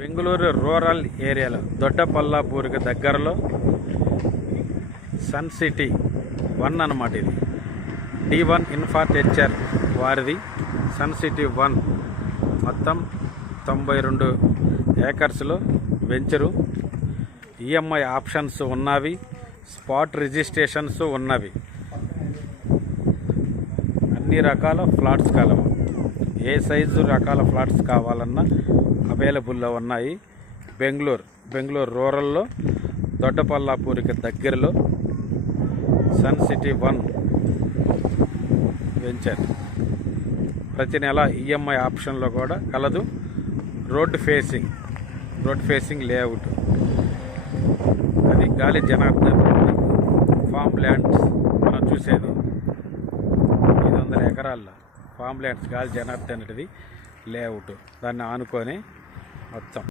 Bengaluru rural ఏరియాలో దొడ్డపల్లాపూర్కి దగ్గరలో sun city 1 అన్నమాట. ఇది D1 ఇన్ఫ్రాస్ట్రక్చర్ వారిది సన్ సిటీ 1 మొత్తం 92 ఏకర్స్లో వెంచరు. ఈఎంఐ ఆప్షన్స్ ఉన్నవి, స్పాట్ రిజిస్ట్రేషన్స్ ఉన్నవి. అన్ని రకాల ఫ్లాట్స్ కాలం, ఏ సైజు రకాల ఫ్లాట్స్ కావాలన్నా అవైలబుల్లో ఉన్నాయి. బెంగళూరు రూరల్లో దొడ్డపల్లాపూర్కి దగ్గరలో సన్ సిటీ 1 వెంచర్. ప్రతి నెల ఈఎంఐ ఆప్షన్లో కూడా కలదు. Road facing layout. అది గాలి జనార్దన్ ఫామ్ ల్యాండ్స్ మనం చూసేది 500 ఎకరాల్లో ఫామ్ ల్యాండ్స్ గాలి జనార్దన్ లేఅవుట్. దాన్ని ఆనుకొని మొత్తం